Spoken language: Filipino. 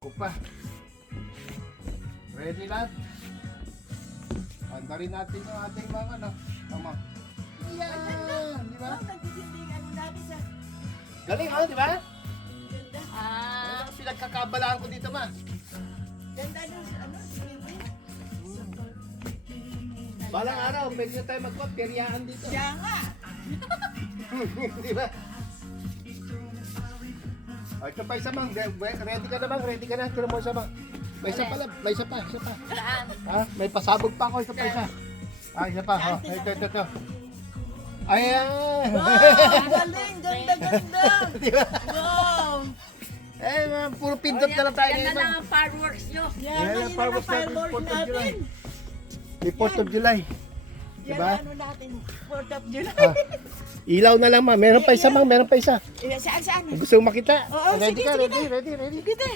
Pa. Ready lahat? Handa rin natin yung ating mga ano. Tama. Yan! Di ba? Galing di ba? Ano pinagkakabalaan ko dito ma? Ganda ng Balang araw, pwede na tayo magpaperyaan dito. Siya nga. Di ba? Ay, ito pa isa mang. Ready ka na bang? Ready ka na? Ito mo isa bang? May isa pala. May isa pa. Isa pa. Ha? May pasabog pa ako. Ito pa isa. Ah, isa pa. Oh, ito. Ayan! Wow! Galing! Ganda! Di ba? Wow! Puro pindot na lang tayo Yan ngayon. na lang ang fireworks nyo. Yan Yan na ang yun fireworks ang fireworks natin. May 4th of July. Yan Diba? ano natin, 4th of July. Ah, ilaw na lang ma. Meron pa isa mang. Meron pa isa. Saan? Gusto mo makita? Oo, Ready sige, ka? sige Ready? Kita.